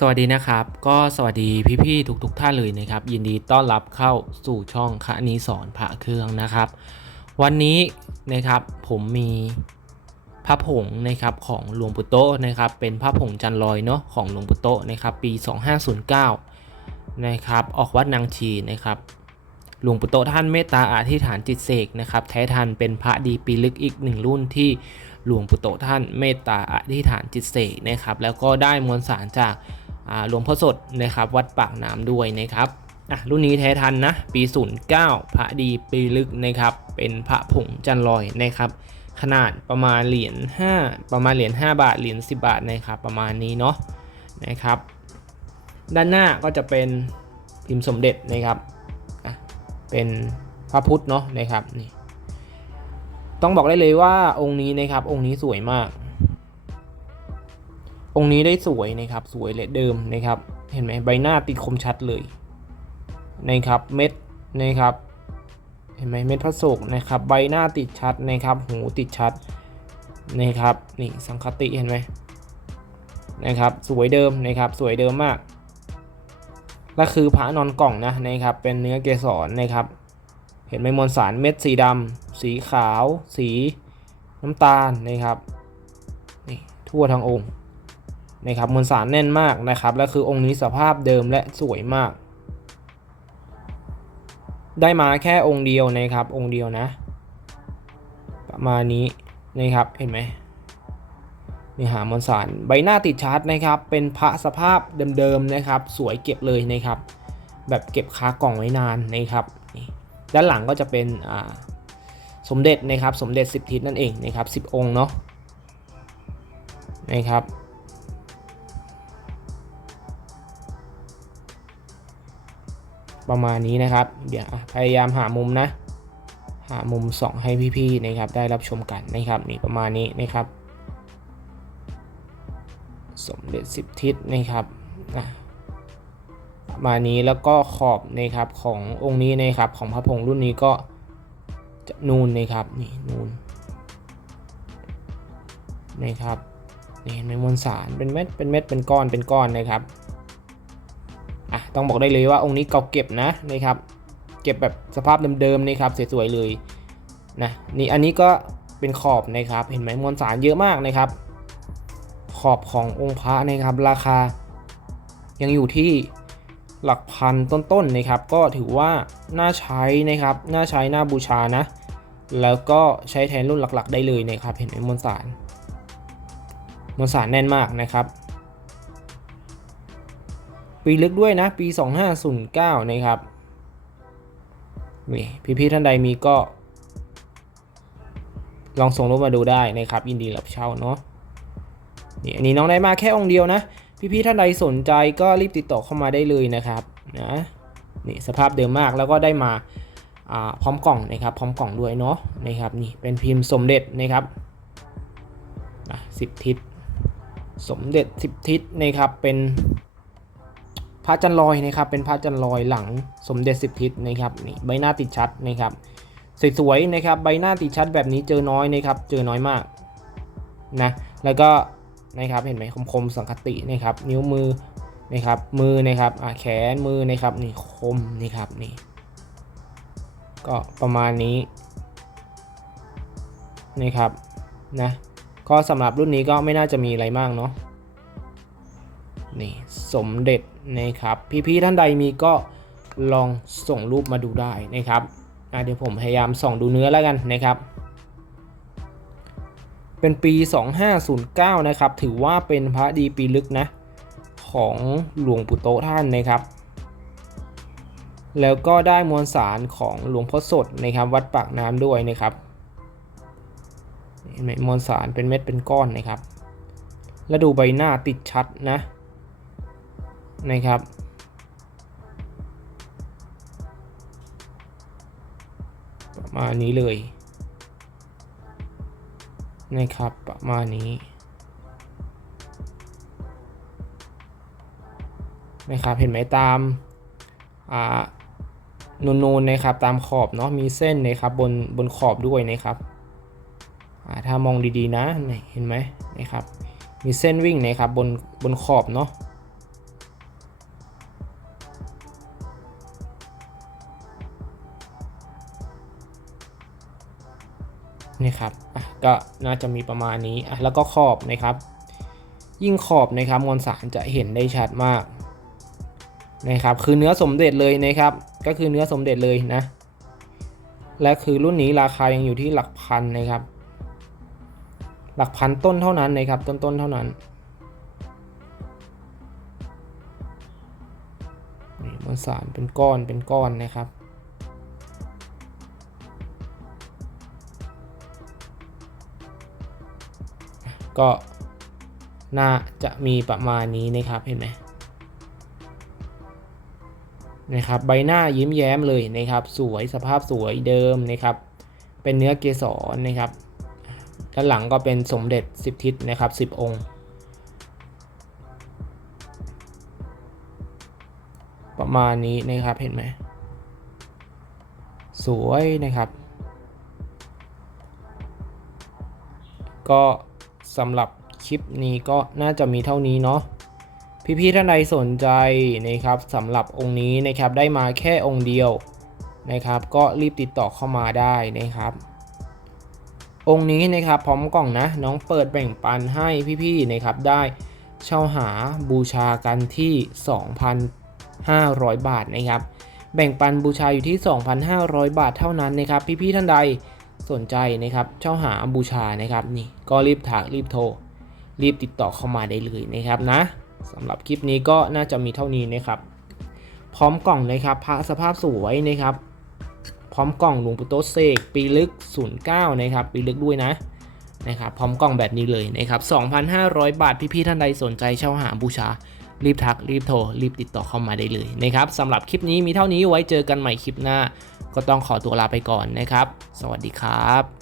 สวัสดีนะครับ ก็สวัสดีพี่ๆทุกๆท่านเลยนะครับ ยินดีต้อนรับเข้าสู่ช่องคณีสอนพระเครื่องนะครับ วันนี้นะครับผมมีพระผงนะครับของหลวงปู่โตนะครับ เป็นพระผงจันลอยเนาะของหลวงปู่โตนะครับ ปี 2509นะครับ ออกวัดนางชีนะครับหลวงปู่โตท่านเมตตาอธิษฐานจิตเสกนะครับ แท้ทันเป็นพระดีปีลึกอีกหนึ่งรุ่นที่หลวงปู่โตท่านเมตตาอธิษฐานจิตเสกนะครับ แล้วก็ได้มวลสารจาก หลวงพ่อสดนะครับวัดปากน้ำด้วยนะครับอะรุ่นนี้แท้ทันนะปี 09 พระดีปีลึกนะครับเป็นพระผงจันลอยนะครับขนาดประมาณเหรียญ5ประมาณเหรียญ5บาทเหรียญ10 บาทนะครับประมาณนี้เนาะนะครับด้านหน้าก็จะเป็นพิมพ์สมเด็จนะครับเป็นพระพุทธเนาะนะครับนี่ต้องบอกได้เลยว่าองค์นี้นะครับองค์นี้สวยมาก องนี้ได้สวยนะครับ สวยเลยเดิมนะครับ เห็นไหมใบหน้าติดคมชัดเลยนะครับเม็ดนะครับ เห็นไหมเม็ดพระโศกนะครับ ใบหน้าติดชัดนะครับ หูติดชัดนะครับ นี่สังคติเห็นไหมนะครับ สวยเดิมนะครับ สวยเดิมมากและคือพระนอนกล่องนะนะครับ เป็นเนื้อเกสรนะครับ เห็นไหมมวลสารเม็ดสีดำสีขาว สีน้ำตาลนะครับนี่ทั่วทั้งองค์ นะครับมวลสารแน่นมากนะครับ และคือองค์นี้สภาพเดิมและสวยมาก ได้มาแค่องค์เดียวนะครับ องค์เดียวนะ ประมาณนี้นะครับเห็นไหมนี่หามวลสารใบหน้าติดชาร์จนะครับ เป็นพระสภาพเดิมๆนะครับ สวยเก็บเลยนะครับ แบบเก็บค้ากล่องไว้นานนะครับ ด้านหลังก็จะเป็นสมเด็จนะครับ สมเด็จ 10 ทิศนั่นเองนะครับ 10 องค์เนาะนะครับ ประมาณนี้นะครับ เดี๋ยวพยายามหามุมนะ หามุมส่องให้พี่ๆนะครับ ได้รับชมกันนะครับนี่ประมาณนี้นะครับ สมเด็จสิบทิศนะครับอะประมาณนี้แล้วก็ขอบนะครับขององค์นี้นะครับของพระพงษ์รุ่นนี้ก็จะนูนนะครับนี่นูนนะครับนี่เห็นไหมมวลสารเป็นเม็ดเป็นเม็ดเป็นก้อนเป็นก้อนนะครับ อะต้องบอกได้เลยว่าองค์นี้เก่าเก็บนะนะครับ เก็บแบบสภาพเดิมๆนะครับสวยๆเลยนะนี่อันนี้ก็เป็นขอบนะครับ เห็นไหมมวลสารเยอะมากนะครับ ขอบขององค์พระนะครับ ราคา ยังอยู่ที่หลักพันต้นๆนะครับ ก็ถือว่าน่าใช้นะครับ น่าใช้น่าบูชานะ แล้วก็ใช้แทนรุ่นหลักๆ ได้เลยนะครับ เห็นไหมมวลสารมวลสารแน่นมากนะครับ ปีลึกด้วยนะ ปี 2509 นะครับนี่พี่ๆท่านใดมีก็ ลองส่งรูปมาดูได้นะครับ ยินดีรับเช่าเนาะนี่อันนี้น้องได้มาแค่องค์เดียวนะ พี่ๆท่านใดสนใจก็รีบติดต่อเข้ามาได้เลยนะครับนะนี่สภาพเดิมมากแล้วก็ได้มาอ่าพร้อมกล่องนะครับ พร้อมกล่องด้วยเนาะนะครับนี่เป็นพิมพ์สมเด็จนะครับสิบทิศสมเด็จสิบทิศนะครับเป็น ระจันลอยนะครับเป็นพระจันลอยหลังสมเด็จสิบทิศนะครับนี่ใบหน้าติดชัดนะครับสวยๆนะครับใบหน้าติดชัดแบบนี้เจอน้อยนะครับเจอน้อยมากนะแล้วก็นะครับเห็นไหมคมๆสังคตินะครับนิ้วมือนะครับมือนะครับอ่าแขนมือนะครับนี่คมนี่ครับนี่ก็ประมาณนี้นะครับนะก็สำหรับรุ่นนี้ก็ไม่น่าจะมีอะไรมากเนาะ นี่สมเด็จนะครับ พี่ๆท่านใดมีก็ลองส่งรูปมาดูได้นะครับเดี๋ยวผมพยายามส่องดูเนื้อแล้วกันนะครับ เป็นปี 2509 นะครับ ถือว่าเป็นพระดีปีลึกนะ ของหลวงปู่โตท่านนะครับ แล้วก็ได้มวลสารของหลวงพ่อสดนะครับ วัดปากน้ำด้วยนะครับเห็นไหมมวลสารเป็นเม็ดเป็นก้อนนะครับ แล้วดูใบหน้าติดชัดนะ นะครับ ประมาณนี้เลย นะครับ ประมาณนี้นะครับ เห็นไหมตามอ่านูนๆนะครับ ตามขอบเนาะ มีเส้นนะครับบนบนขอบด้วยนะครับถ้ามองดีๆนะ เห็นไหมนะครับ มีเส้นวิ่งนะครับบนบนขอบเนาะ ก็น่าจะมีประมาณนี้แล้วก็ขอบนะครับ ยิ่งขอบนะครับมวลสารจะเห็นได้ชัดมากนะครับคือเนื้อสมเด็จเลยนะครับ ก็คือเนื้อสมเด็จเลยนะ และคือรุ่นนี้ราคายังอยู่ที่หลักพันนะครับ หลักพันต้นเท่านั้นนะครับ ต้นๆเท่านั้นนี่มวลสารเป็นก้อนเป็นก้อนนะครับ ก็น่าจะมีประมาณนี้นะครับเห็นไหมนะครับใบหน้ายิ้มแย้มเลยนะครับ สวยสภาพสวยเดิมนะครับ เป็นเนื้อเกสรนะครับด้านหลังก็เป็นสมเด็จ 10 ทิศนะครับ 10 องค์ประมาณนี้นะครับเห็นไหมสวยนะครับ ก็ สำหรับคลิปนี้ก็น่าจะมีเท่านี้เนาะพี่ๆท่านใดสนใจนะครับสำหรับองค์นี้นะครับได้มาแค่องค์เดียวนะครับ ก็รีบติดต่อเข้ามาได้นะครับ องค์นี้นะครับพร้อมกล่องนะน้องเปิดแบ่งปันให้พี่ๆนะครับได้เช่าหาบูชากันที่ 2,500 บาทนะครับ แบ่งปันบูชาอยู่ที่ 2,500 บาทเท่านั้นนะครับ พี่ๆท่านใด สนใจนะครับเช่าหาบูชานะครับนี่ก็รีบถักรีบโทร รีบติดต่อเข้ามาได้เลยนะครับนะสำหรับคลิปนี้ก็น่าจะมีเท่านี้นะครับ พร้อมกล่องนะครับพระสภาพสวยนะครับ พร้อมกล่องหลวงปู่โตเสกปีลึก 09 นะครับ ปีลึกด้วยนะนะครับพร้อมกล่องแบบนี้เลยนะครับ 2,500 บาทพี่ๆท่านใดสนใจเช่าหาบูชา รีบทักรีบโทรรีบติดต่อเข้ามาได้เลยนะครับสำหรับคลิปนี้มีเท่านี้ไว้เจอกันใหม่คลิปหน้า ก็ต้องขอตัวลาไปก่อนนะครับ สวัสดีครับ